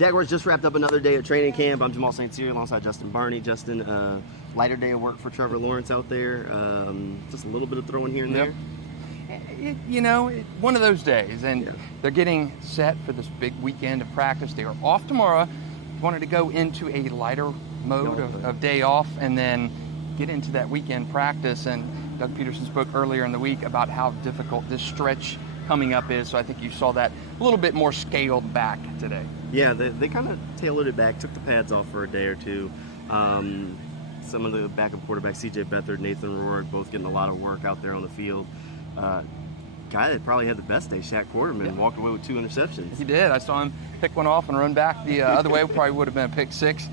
Jaguars just wrapped up another day of training camp. I'm Jamal St alongside Justin Barney. Justin, lighter day of work for Trevor Lawrence out there. Just a little bit of throwing here and there. One of those days, and they're getting set for this big weekend of practice. They are off tomorrow. Wanted to go into a lighter mode of day off and then get into that weekend practice. And Doug Peterson spoke earlier in the week about how difficult this stretch coming up is. So I think you saw that a little bit more scaled back today. Yeah, they kind of tailored it back, took the pads off for a day or two. Some of the backup quarterbacks, C.J. Beathard, Nathan Rourke, both getting a lot of work out there on the field. Guy that probably had the best day, Shaq Quarterman, walked away with 2 interceptions. He did. I saw him pick one off and run back the other way. Probably would have been a pick 6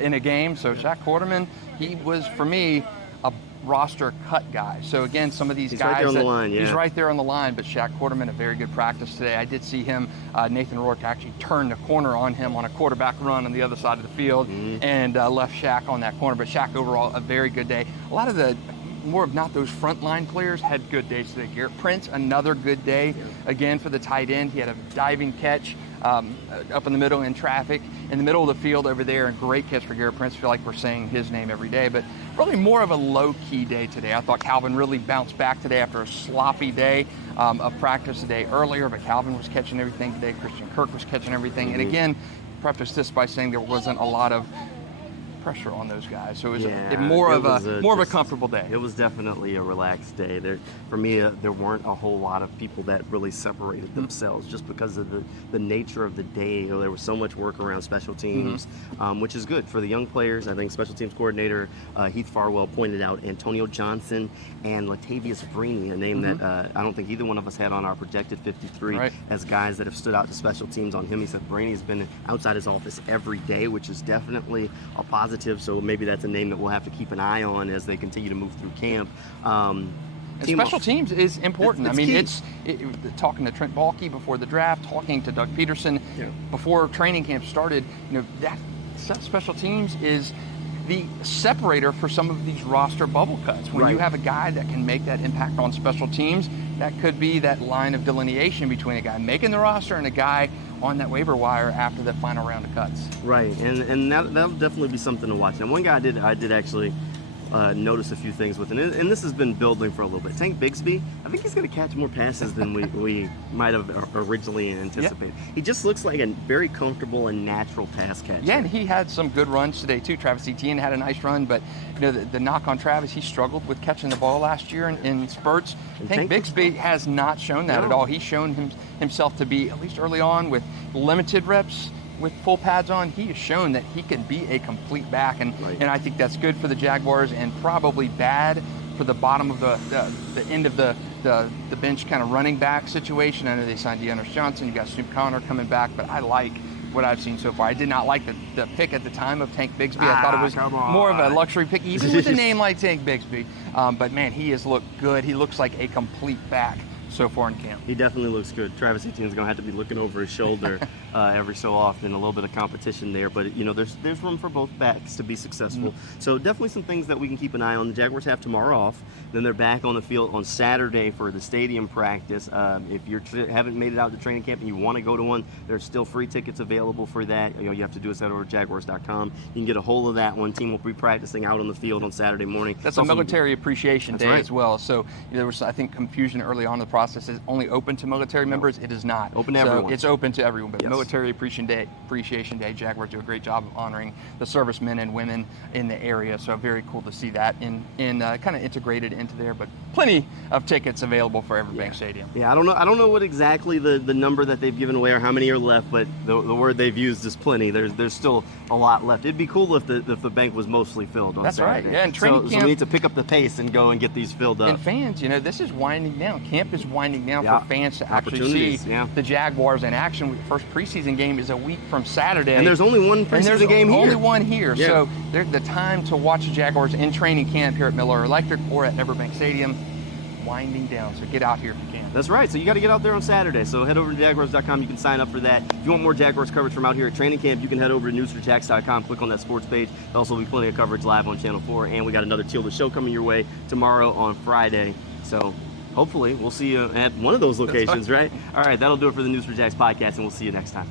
in a game. So Shaq Quarterman, he was, for me, a roster cut guy. So again, some of these guys, right there on the line, he's right there on the line, but Shaq Quarterman, a very good practice today. I did see him, Nathan Rourke actually turned the corner on him on a quarterback run on the other side of the field and left Shaq on that corner. But Shaq overall, a very good day. A lot of the more of not those frontline players had good days today. Garrett Prince, another good day again for the tight end. He had a diving catch up in the middle in traffic, in the middle of the field over there, and great catch for Garrett Prince. I feel like we're saying his name every day, but really more of a low-key day today. I thought Calvin really bounced back today after a sloppy day of practice a day earlier, but Calvin was catching everything today. Christian Kirk was catching everything. And again, preface this by saying there wasn't a lot of pressure on those guys, so it was more of a comfortable day. It was definitely a relaxed day. For me, there weren't a whole lot of people that really separated themselves just because of the nature of the day. There was so much work around special teams, which is good for the young players. I think special teams coordinator Heath Farwell pointed out Antonio Johnson and Latavius Brini, a name that I don't think either one of us had on our projected 53 as guys that have stood out to special teams on him. He said Braini's been outside his office every day, which is definitely a positive. So maybe that's a name that we'll have to keep an eye on as they continue to move through camp. Special teams is important. It's talking to Trent Baalke before the draft, talking to Doug Peterson before training camp started. That special teams is the separator for some of these roster bubble cuts. When you have a guy that can make that impact on special teams, that could be that line of delineation between a guy making the roster and a guy on that waiver wire after the final round of cuts. Right, and that'll definitely be something to watch. And one guy I did actually notice a few things with, and this has been building for a little bit. Tank Bigsby, I think he's going to catch more passes than we might have originally anticipated. He just looks like a very comfortable and natural pass catcher. Yeah, and he had some good runs today too. Travis Etienne had a nice run, but the knock on Travis, he struggled with catching the ball last year in spurts. Tank Bigsby has not shown that at all. He's shown himself to be, at least early on, with limited reps, with full pads on, he has shown that he can be a complete back, and I think that's good for the Jaguars and probably bad for the bottom of the end of the bench kind of running back situation. I know they signed Deandre Johnson, you got Snoop Conner coming back, but I like what I've seen so far. I did not like the pick at the time of Tank Bigsby. I thought it was more of a luxury pick, even with a name like Tank Bigsby. But man, he has looked good. He looks like a complete back so far in camp. He definitely looks good. Travis Etienne's going to have to be looking over his shoulder every so often. A little bit of competition there, but there's room for both backs to be successful. So definitely some things that we can keep an eye on. The Jaguars have tomorrow off. Then they're back on the field on Saturday for the stadium practice. If you haven't made it out to training camp and you want to go to one, there's still free tickets available for that. You have to do is head over to Jaguars.com. You can get a hold of that one. Team will be practicing out on the field on Saturday morning. That's a military appreciation day as well. So there was, I think, confusion early on in the process. Is only open to military members. It is not. Open to everyone. It's open to everyone, but Military Appreciation Day, Jaguars do a great job of honoring the servicemen and women in the area, so very cool to see that in kind of integrated into there, but plenty of tickets available for EverBank Stadium. Yeah, I don't know what exactly the number that they've given away or how many are left, but the word they've used is plenty. There's still a lot left. It'd be cool if the bank was mostly filled on Saturday. Right, yeah, and training camp, so we need to pick up the pace and go and get these filled up. And fans, this is winding down. Camp is winding down for fans to actually see the Jaguars in action. The first preseason game is a week from Saturday. And there's only one preseason game here. Only one here. Yeah. So the time to watch the Jaguars in training camp here at Miller Electric or at EverBank Stadium winding down. So get out here if you can. That's right. So you got to get out there on Saturday. So head over to Jaguars.com. You can sign up for that. If you want more Jaguars coverage from out here at training camp, you can head over to News4JAGs.com. Click on that sports page. There'll also be plenty of coverage live on Channel 4. And we got another Teal the Show coming your way tomorrow on Friday. So hopefully we'll see you at one of those locations, right? All right, that'll do it for the News4JAGs podcast, and we'll see you next time.